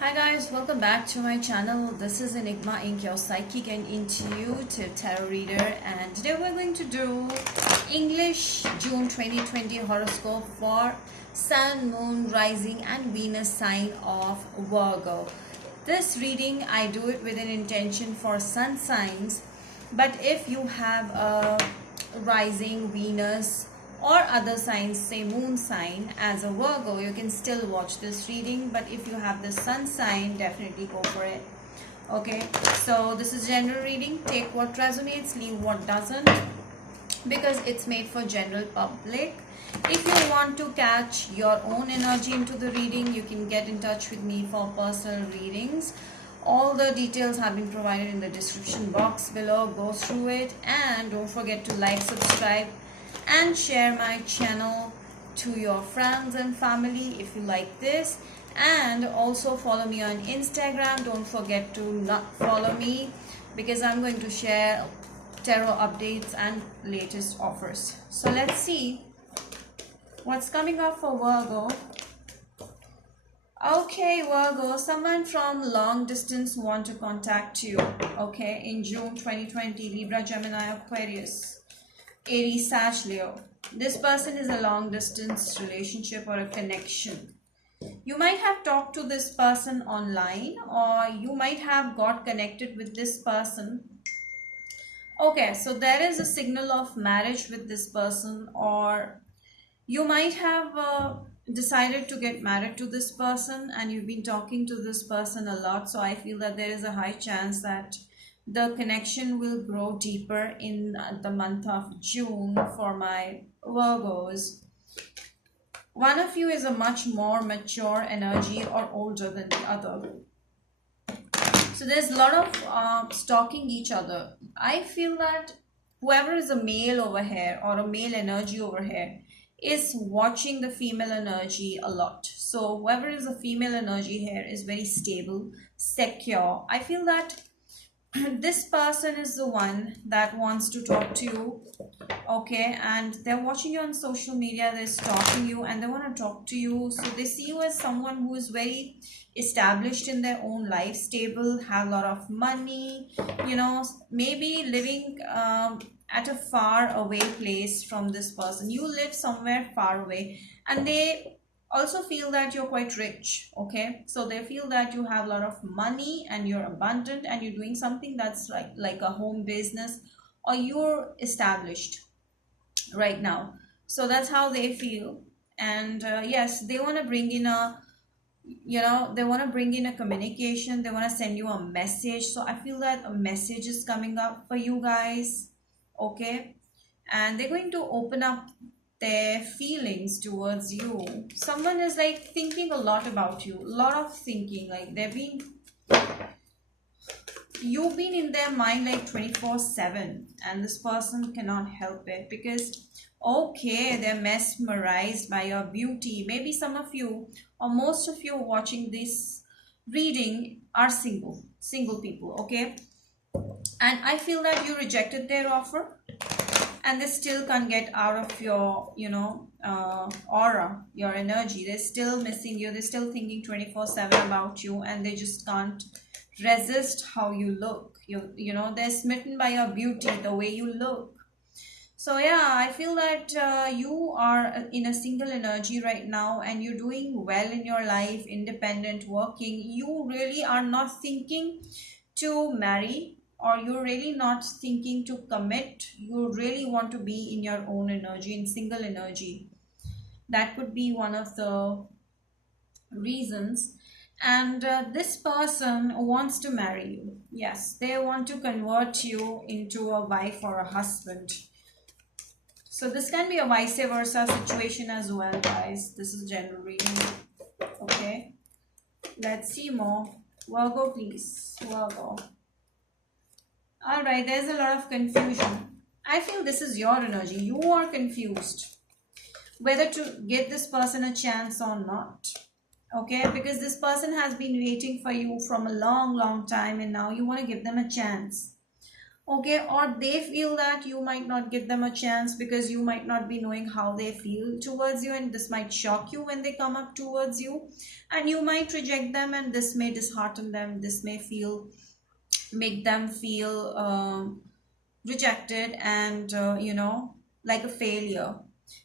Hi guys, welcome back to my channel. This is Enigma Inc., your psychic and intuitive tarot reader, and today we're going to do English June 2020 horoscope for Sun, Moon, Rising and Venus sign of Virgo. This reading I do it with an intention for Sun signs, but if you have a rising Venus or other signs, say moon sign as a Virgo, you can still watch this reading, but if you have the sun sign, definitely go for it. Okay, so this is general reading. Take what resonates, leave what doesn't, because it's made for general public. If you want to catch your own energy into the reading, you can get in touch with me for personal readings. All the details have been provided in the description box below. Go through it and don't forget to like, subscribe and share my channel to your friends and family if you like this, and also follow me on Instagram. Don't forget to not follow me because I'm going to share tarot updates and latest offers. So let's see what's coming up for Virgo. Okay, Virgo, someone from long distance want to contact you, okay, in June 2020. Libra, Gemini, Aquarius, Aries, Sag, Leo. This person is a long distance relationship or a connection. You might have talked to this person online, or you might have got connected with this person. Okay, so there is a signal of marriage with this person, or you might have decided to get married to this person and you've been talking to this person a lot. So I feel that there is a high chance that the connection will grow deeper in the month of June for my Virgos. One of you is a much more mature energy or older than the other. So there's a lot of stalking each other. I feel that whoever is a male over here or a male energy over here is watching the female energy a lot. So whoever is a female energy here is very stable, secure. I feel that this person is the one that wants to talk to you, okay, and they're watching you on social media, they're stalking you and they want to talk to you. So they see you as someone who is very established in their own life, stable, have a lot of money, maybe living at a far away place from this person. You live somewhere far away and they also feel that you're quite rich, okay, so they feel that you have a lot of money and you're abundant and you're doing something that's like a home business, or you're established right now. So that's how they feel. And yes, they want to bring in a, they want to bring in a communication, they want to send you a message. So I feel that a message is coming up for you guys, okay, and they're going to open up their feelings towards you. Someone is like thinking a lot about you, a lot of thinking, like you've been in their mind like 24/7, and this person cannot help it because, okay, they're mesmerized by your beauty. Maybe some of you or most of you watching this reading are single people, okay, and I feel that you rejected their offer and they still can't get out of your aura, your energy. They're still missing you, they're still thinking 24/7 about you, and they just can't resist how you look. They're smitten by your beauty, the way you look. So yeah, I feel that you are in a single energy right now and you're doing well in your life, independent, working. You really are not thinking to marry, or you're really not thinking to commit. You really want to be in your own energy, in single energy. That could be one of the reasons. And this person wants to marry you. Yes, they want to convert you into a wife or a husband. So this can be a vice versa situation as well, guys. This is general reading, okay. Let's see more. Virgo, please. Virgo. All right, there's a lot of confusion. I feel this is your energy. You are confused whether to give this person a chance or not, okay, because this person has been waiting for you from a long time and now you want to give them a chance. okay, or they feel that you might not give them a chance because you might not be knowing how they feel towards you, and this might shock you when they come up towards you, and you might reject them, and this may dishearten them, this may feel make them feel rejected and like a failure.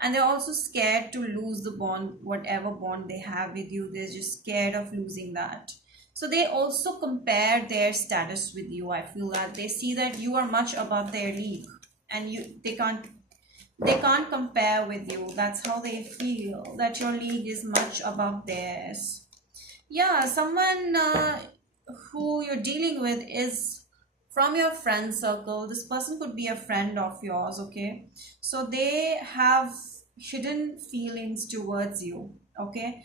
And they're also scared to lose the bond, whatever bond they have with you, they're just scared of losing that. So they also compare their status with you. I feel that they see that you are much above their league, and they can't compare with you. That's how they feel, that your league is much above theirs. Yeah, someone who you're dealing with is from your friend circle. This person could be a friend of yours, okay? So they have hidden feelings towards you, okay?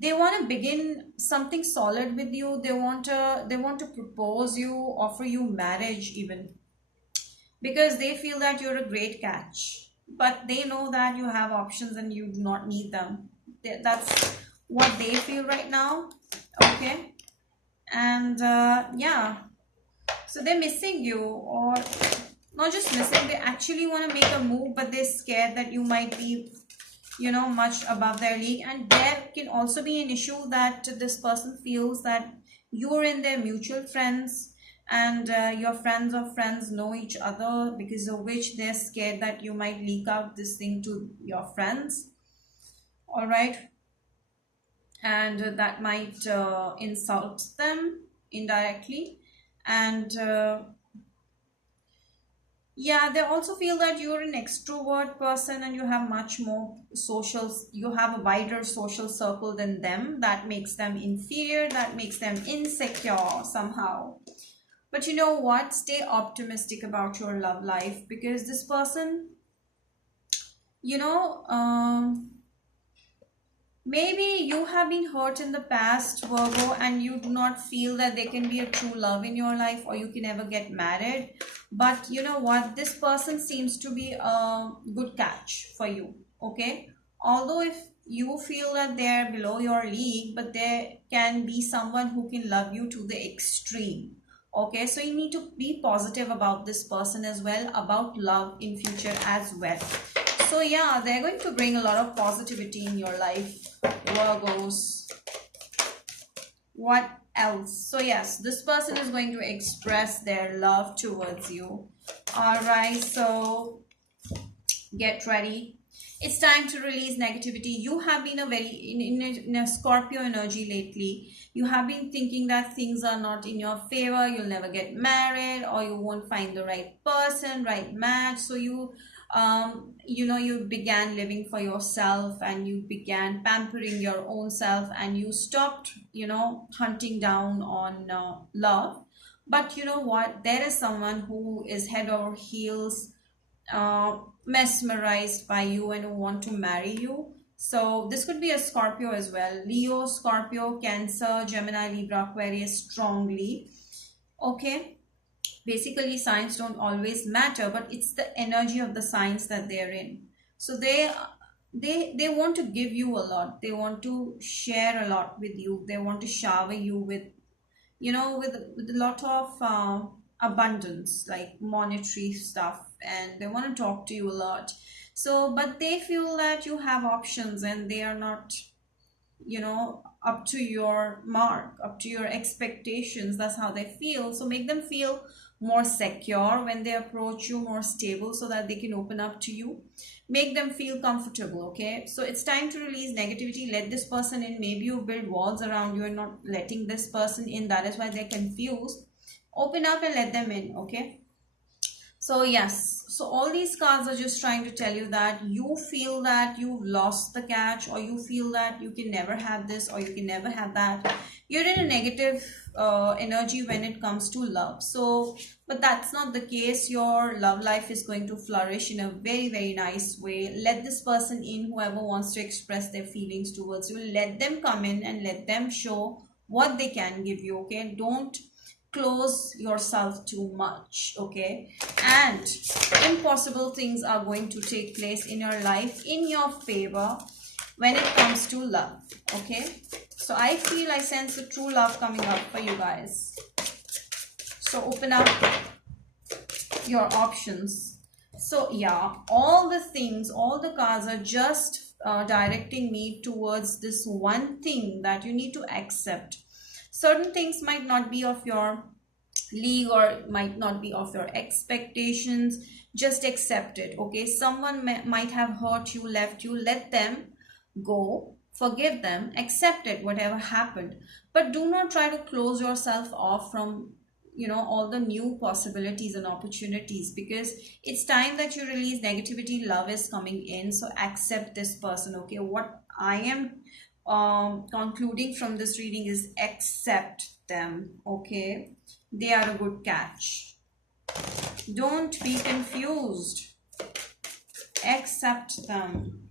They want to begin something solid with you. They want to propose you, offer you marriage even, because they feel that you're a great catch, but they know that you have options and you do not need them. That's what they feel right now, okay? And yeah, so they're missing you, or not just missing, they actually want to make a move, but they're scared that you might be much above their league. And there can also be an issue that this person feels that you're in their mutual friends, and your friends of friends know each other, because of which they're scared that you might leak out this thing to your friends, all right? And that might insult them indirectly. And yeah, they also feel that you're an extrovert person and you have much more social, you have a wider social circle than them. That makes them inferior, that makes them insecure somehow. But you know what? Stay optimistic about your love life, because this person, you know, maybe you have been hurt in the past, Virgo, and you do not feel that there can be a true love in your life, or you can ever get married. But you know what? This person seems to be a good catch for you, okay? Although if you feel that they're below your league, but there can be someone who can love you to the extreme. Okay, so you need to be positive about this person as well, about love in future as well. So yeah, they're going to bring a lot of positivity in your life, Virgos. What else? So yes, this person is going to express their love towards you. All right, so get ready. It's time to release negativity. You have been in a Scorpio energy lately. You have been thinking that things are not in your favor, you'll never get married, or you won't find the right person, right match. So you began living for yourself, and you began pampering your own self, and you stopped hunting down on love. But you know what, there is someone who is head over heels mesmerized by you and who want to marry you. So this could be a Scorpio as well. Leo, Scorpio, Cancer, Gemini, Libra, Aquarius strongly. Okay. Basically, signs don't always matter, but it's the energy of the signs that they're in. So they want to give you a lot. They want to share a lot with you. They want to shower you with with a lot of abundance, like monetary stuff, and they want to talk to you a lot. So but they feel that you have options, and they are not up to your mark, up to your expectations. That's how they feel. So make them feel more secure when they approach you, more stable, so that they can open up to you. Make them feel comfortable. Okay, so it's time to release negativity. Let this person in. Maybe you build walls around you and not letting this person in. That is why they're confused. Open up and let them in. Okay, so yes, so all these cards are just trying to tell you that you feel that you've lost the catch, or you feel that you can never have this, or you can never have that. You're in a negative energy when it comes to love. So but that's not the case. Your love life is going to flourish in a very, very nice way. Let this person in, whoever wants to express their feelings towards you. Let them come in and let them show what they can give you. Okay, don't close yourself too much. Okay, and impossible things are going to take place in your life in your favor when it comes to love. Okay, so I feel, I sense the true love coming up for you guys. So open up your options. So yeah, all the things, all the cards are just directing me towards this one thing, that you need to accept. Certain things might not be of your league or might not be of your expectations. Just accept it, okay? Someone might have hurt you, left you. Let them go, forgive them, accept it, whatever happened. But do not try to close yourself off from, all the new possibilities and opportunities, because it's time that you release negativity. Love is coming in, so accept this person, okay? What I am concluding from this reading is accept them, okay? They are a good catch. Don't be confused. Accept them.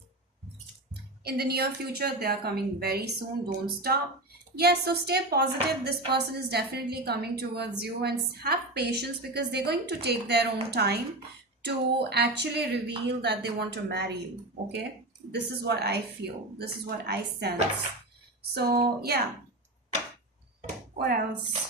In the near future, they are coming very soon. Don't stop. Yes, so stay positive. This person is definitely coming towards you, and have patience, because they're going to take their own time to actually reveal that they want to marry you, okay? This is what I feel. This is what I sense. So yeah, what else?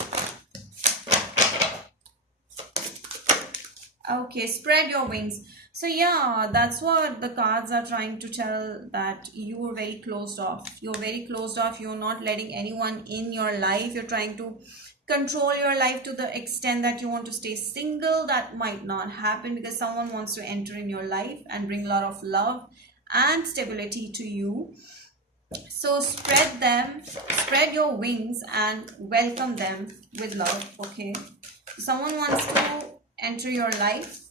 Okay, spread your wings. So yeah, that's what the cards are trying to tell, that you are very closed off. You're very closed off. You're not letting anyone in your life. You're trying to control your life to the extent that you want to stay single. That might not happen, because someone wants to enter in your life and bring a lot of love and stability to you. So spread them, spread your wings and welcome them with love, okay? Someone wants to enter your life.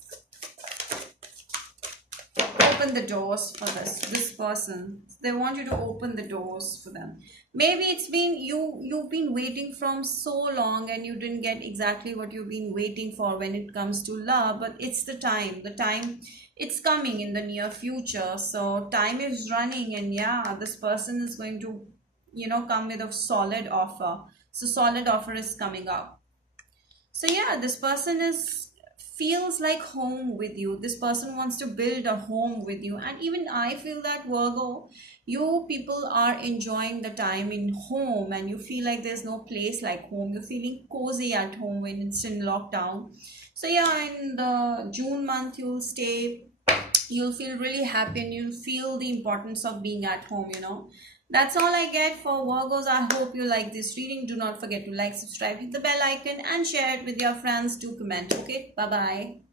Open the doors for this person. They want you to open the doors for them. Maybe it's been you've been waiting from so long, and you didn't get exactly what you've been waiting for when it comes to love. But it's the time it's coming in the near future. So time is running, and yeah, this person is going to come with a solid offer. So solid offer is coming up. So yeah, this person feels like home with you. This person wants to build a home with you. And even I feel that, Virgo, you people are enjoying the time in home, and you feel like there's no place like home. You're feeling cozy at home when it's in lockdown. So yeah, in the June month, you'll feel really happy, and you'll feel the importance of being at home. That's all I get for Virgos. I hope you like this reading. Do not forget to like, subscribe, hit the bell icon, and share it with your friends. Do comment. Okay, bye bye.